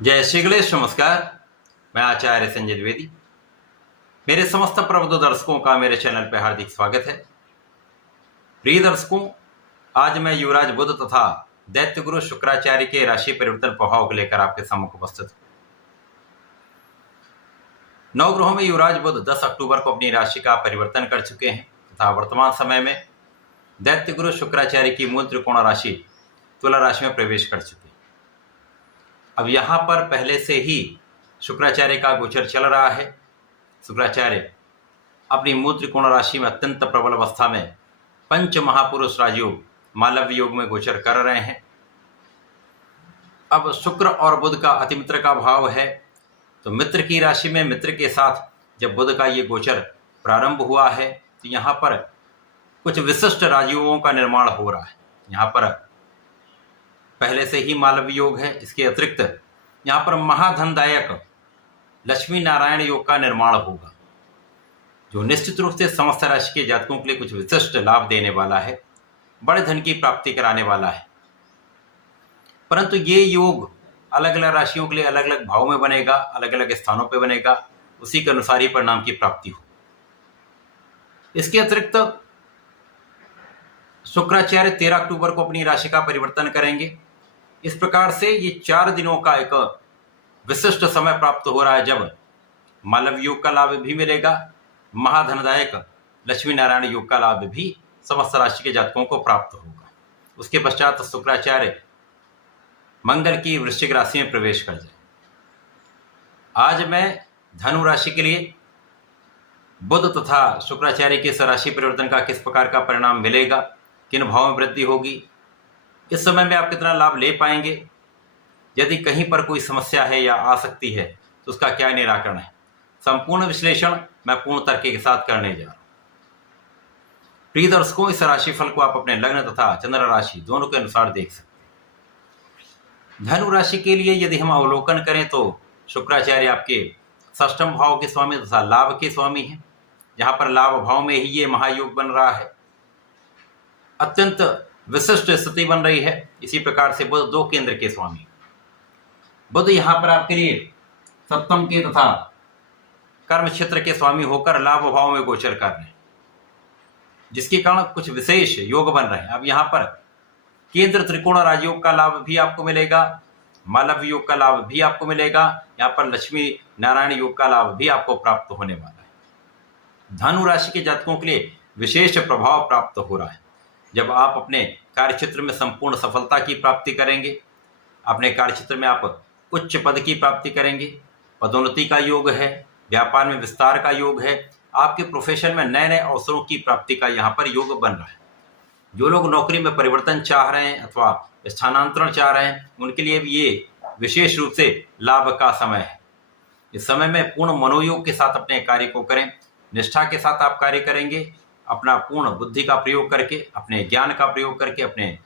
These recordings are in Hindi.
जय श्री गणेश। नमस्कार। मैं आचार्य संजय द्विवेदी। मेरे समस्त प्रबुद्ध दर्शकों का मेरे चैनल पर हार्दिक स्वागत है। प्रिय दर्शकों, आज मैं युवराज बुध तथा दैत्य गुरु शुक्राचार्य के राशि परिवर्तन प्रभाव को लेकर आपके सम्मुख उपस्थित हूं। नवग्रहों में युवराज बुध 10 अक्टूबर को अपनी राशि का परिवर्तन कर चुके हैं तथा वर्तमान समय में दैत्य गुरु शुक्राचार्य की मूल त्रिकोण राशि तुला राशि में प्रवेश कर चुके हैं। अब यहाँ पर पहले से ही शुक्राचार्य का गोचर चल रहा है। शुक्राचार्य अपनी मूल त्रिकोण राशि में अत्यंत प्रबल अवस्था में पंच महापुरुष राजयोग मालव्य योग में गोचर कर रहे हैं। अब शुक्र और बुध का अतिमित्र का भाव है, तो मित्र की राशि में मित्र के साथ जब बुध का ये गोचर प्रारंभ हुआ है तो यहाँ पर कुछ विशिष्ट राजयोगों का निर्माण हो रहा है। यहाँ पर पहले से ही मालव्य योग है। इसके अतिरिक्त यहाँ पर महाधनदायक लक्ष्मी नारायण योग का निर्माण होगा, जो निश्चित रूप से समस्त राशि के जातकों के लिए कुछ विशिष्ट लाभ देने वाला है, बड़े धन की प्राप्ति कराने वाला है। परंतु ये योग अलग अलग राशियों के लिए अलग अलग भाव में बनेगा, अलग अलग स्थानों पर बनेगा, उसी के अनुसार ही परिणाम की प्राप्ति हो। इसके अतिरिक्त शुक्राचार्य 13 अक्टूबर को अपनी राशि का परिवर्तन करेंगे। इस प्रकार से ये 4 दिनों का एक विशिष्ट समय प्राप्त हो रहा है, जब मालव्य योग का लाभ भी मिलेगा, महाधनदायक लक्ष्मी नारायण योग का लाभ भी समस्त राशि के जातकों को प्राप्त होगा। उसके पश्चात शुक्राचार्य मंगल की वृश्चिक राशि में प्रवेश कर जाए। आज मैं धनु राशि के लिए बुध तथा शुक्राचार्य के इस राशि परिवर्तन का किस प्रकार का परिणाम मिलेगा, किन भाव में वृद्धि होगी, इस समय में आप कितना लाभ ले पाएंगे, यदि कहीं पर कोई समस्या है या आ सकती है तो उसका क्या निराकरण है, संपूर्ण विश्लेषण मैं पूर्ण तर्क के साथ करने जा रहा हूं। प्रिय दर्शकों, इस राशिफल को आप अपने लग्न तथा चंद्र राशि दोनों के अनुसार देख सकते हैं। धनु राशि के लिए यदि हम अवलोकन करें तो शुक्राचार्य आपके षष्ठम भाव के स्वामी तथा लाभ के स्वामी हैं। जहां पर लाभ भाव में ही ये महायोग बन रहा है, अत्यंत विशिष्ट स्थिति बन रही है। इसी प्रकार से बुध 2 केंद्र के स्वामी, बुध यहाँ पर आपके लिए सप्तम के तथा कर्म क्षेत्र के स्वामी होकर लाभ भाव में गोचर कर रहे हैं, जिसके कारण कुछ विशेष योग बन रहे हैं। अब यहाँ पर केंद्र त्रिकोण राजयोग का लाभ भी आपको मिलेगा, मालव्य योग का लाभ भी आपको मिलेगा, यहाँ पर लक्ष्मी नारायण योग का लाभ भी आपको प्राप्त होने वाला है। धनु राशि के जातकों के लिए विशेष प्रभाव प्राप्त हो रहा है। जब आप अपने कार्यक्षेत्र में संपूर्ण सफलता की प्राप्ति करेंगे, अपने कार्यक्षेत्र में आप उच्च पद की प्राप्ति करेंगे, पदोन्नति का योग है, व्यापार में विस्तार का योग है, आपके प्रोफेशन में नए नए अवसरों की प्राप्ति का यहाँ पर योग बन रहा है। जो लोग नौकरी में परिवर्तन चाह रहे हैं अथवा स्थानांतरण चाह रहे हैं, उनके लिए भी ये विशेष रूप से लाभ का समय है। इस समय में पूर्ण मनोयोग के साथ अपने कार्य को करें, निष्ठा के साथ आप कार्य करेंगे, अपना पूर्ण बुद्धि का प्रयोग करके, अपने ज्ञान का प्रयोग करके, अपने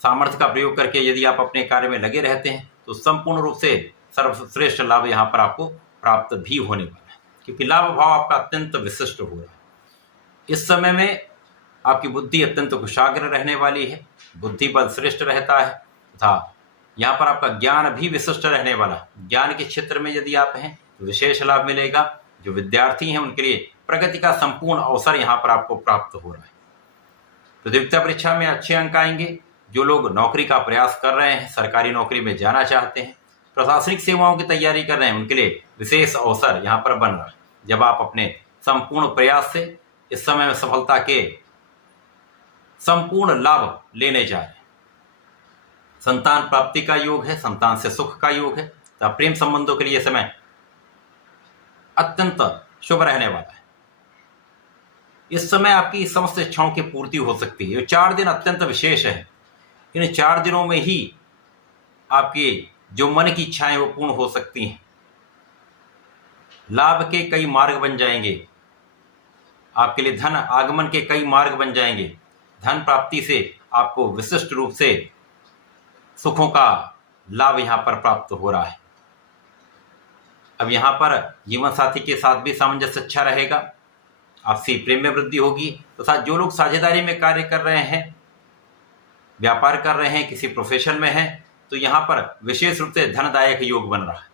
सामर्थ्य का प्रयोग करके यदि आप अपने कार्य में लगे रहते हैं तो संपूर्ण रूप से सर्वश्रेष्ठ लाभ यहाँ पर आपको प्राप्त भी होने वाला है, क्योंकि लाभ भाव आपका अत्यंत विशिष्ट हो रहा है। इस समय में आपकी बुद्धि अत्यंत कुशाग्र रहने वाली है, बुद्धि बल श्रेष्ठ रहता है तथा यहाँ पर आपका ज्ञान भी विशिष्ट रहने वाला है। ज्ञान के क्षेत्र में यदि आप हैं तो विशेष लाभ मिलेगा। जो विद्यार्थी हैं उनके लिए प्रगति का संपूर्ण अवसर यहाँ पर आपको प्राप्त हो रहा है। प्रतियोगिता परीक्षा में अच्छे अंक आएंगे। जो लोग नौकरी का प्रयास कर रहे हैं, सरकारी नौकरी में जाना चाहते हैं, प्रशासनिक सेवाओं की तैयारी कर रहे हैं, उनके लिए विशेष अवसर यहाँ पर बन रहा है, जब आप अपने संपूर्ण प्रयास से इस समय में सफलता के संपूर्ण लाभ लेने जा रहे हैं। संतान प्राप्ति का योग है, संतान से सुख का योग है, तो प्रेम संबंधों के लिए समय अत्यंत शुभ रहने वाला है। इस समय आपकी समस्त इच्छाओं की पूर्ति हो सकती है। ये 4 दिन अत्यंत विशेष है। इन 4 दिनों में ही आपकी जो मन की इच्छाएं वो पूर्ण हो सकती हैं। लाभ के कई मार्ग बन जाएंगे, आपके लिए धन आगमन के कई मार्ग बन जाएंगे। धन प्राप्ति से आपको विशिष्ट रूप से सुखों का लाभ यहाँ पर प्राप्त हो रहा है। अब यहाँ पर जीवन साथी के साथ भी सामंजस्य अच्छा रहेगा, आपसी प्रेम में वृद्धि होगी तथा जो लोग साझेदारी में कार्य कर रहे हैं, व्यापार कर रहे हैं, किसी प्रोफेशन में हैं, तो यहाँ पर विशेष रूप से धनदायक योग बन रहा है।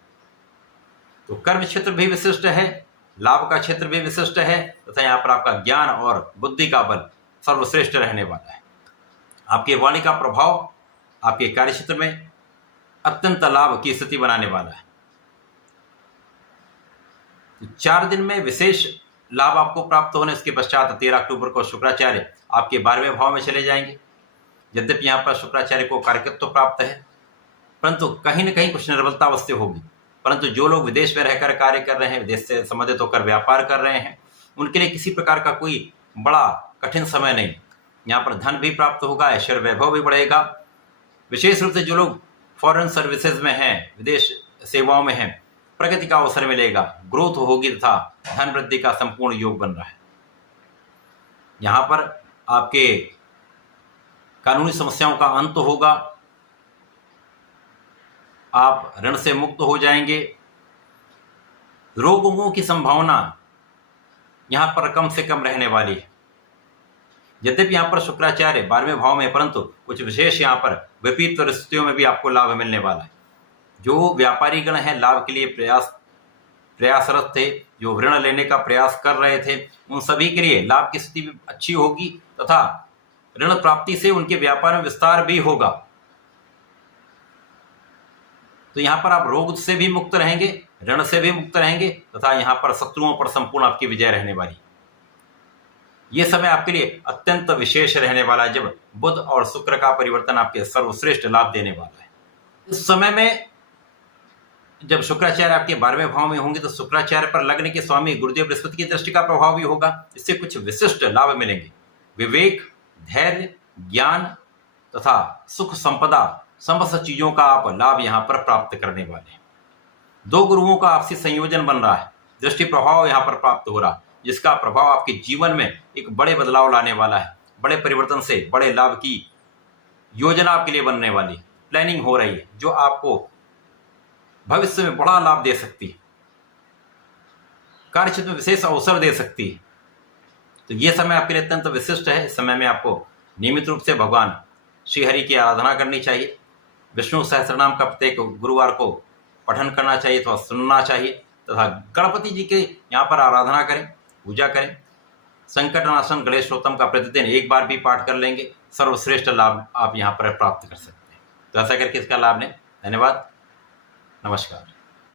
तो कर्म क्षेत्र भी विशिष्ट है, लाभ का क्षेत्र भी विशिष्ट है, तथा यहाँ पर आपका ज्ञान और बुद्धि का बल सर्वश्रेष्ठ रहने वाला है। आपके वाणी का प्रभाव आपके कार्य क्षेत्र में अत्यंत लाभ की स्थिति बनाने वाला है। 4 दिन में विशेष लाभ आपको प्राप्त होने, उसके पश्चात 13 अक्टूबर को शुक्राचार्य आपके 12वें भाव में चले जाएंगे। यद्यपि यहाँ पर शुक्राचार्य को कारकत्व प्राप्त है, परंतु कहीं न कहीं कुछ निर्बलता अवश्य होगी। परंतु जो लोग विदेश में रहकर कार्य कर रहे हैं, विदेश से संबंधित होकर व्यापार कर रहे हैं, उनके लिए किसी प्रकार का कोई बड़ा कठिन समय नहीं। यहाँ पर धन भी प्राप्त होगा, ऐश्वर्य वैभव भी बढ़ेगा। विशेष रूप से जो लोग फॉरेन सर्विसेज में हैं, विदेश सेवाओं में हैं, प्रगति का अवसर मिलेगा, ग्रोथ होगी तथा धन वृद्धि का संपूर्ण योग बन रहा है। यहाँ पर आपके कानूनी समस्याओं का अंत होगा, आप ऋण से मुक्त हो जाएंगे। रोगों की संभावना यहाँ पर कम से कम रहने वाली है। यद्यपि यहाँ पर शुक्राचार्य 12वें भाव में, परंतु कुछ विशेष यहाँ पर विपरीत परिस्थितियों में भी आपको लाभ मिलने वाला है। जो व्यापारी गण हैं, लाभ के लिए प्रयासरत थे, जो ऋण लेने का प्रयास कर रहे थे, उन सभी के लिए लाभ की स्थिति भी अच्छी होगी तथा ऋण प्राप्ति से उनके व्यापार में विस्तार भी होगा। तो यहाँ पर आप रोग से भी मुक्त रहेंगे, ऋण से भी मुक्त रहेंगे तथा यहाँ पर शत्रुओं पर संपूर्ण आपकी विजय रहने वाली। ये समय आपके लिए अत्यंत विशेष रहने वाला है, जब बुध और शुक्र का परिवर्तन आपके सर्वश्रेष्ठ लाभ देने वाला है। इस समय में जब शुक्राचार्य आपके 12वें भाव में होंगे, तो शुक्राचार्य पर लग्न के स्वामी गुरुदेव बृहस्पति की दृष्टि का प्रभाव भी होगा। इससे कुछ विशिष्ट लाभ मिलेंगे। विवेक, धैर्य, ज्ञान तथा सुख संपदा, समस्त चीजों का आप लाभ यहाँ पर प्राप्त करने वाले हैं। 2 गुरुओं का आपसी संयोजन बन रहा है, दृष्टि प्रभाव यहाँ पर प्राप्त हो रहा है, जिसका प्रभाव आपके जीवन में एक बड़े बदलाव लाने वाला है। बड़े परिवर्तन से बड़े लाभ की योजना आपके लिए बनने वाली, प्लानिंग हो रही है, जो आपको भविष्य में बड़ा लाभ दे सकती है, कार्य क्षेत्र में विशेष अवसर दे सकती है। तो ये समय आपके लिए अत्यंत विशिष्ट है। इस समय में आपको नियमित रूप से भगवान श्री हरि की आराधना करनी चाहिए। विष्णु सहस्त्रनाम का प्रत्येक गुरुवार को पठन करना चाहिए अथवा सुनना चाहिए तथा गणपति जी के यहाँ पर आराधना करें, पूजा करें। संकटनाशन गणेश स्तोत्रम का प्रतिदिन 1 बार भी पाठ कर लेंगे, सर्वश्रेष्ठ लाभ आप यहाँ पर प्राप्त कर सकते हैं। तो ऐसा करके इसका लाभ लें। धन्यवाद, नमस्कार।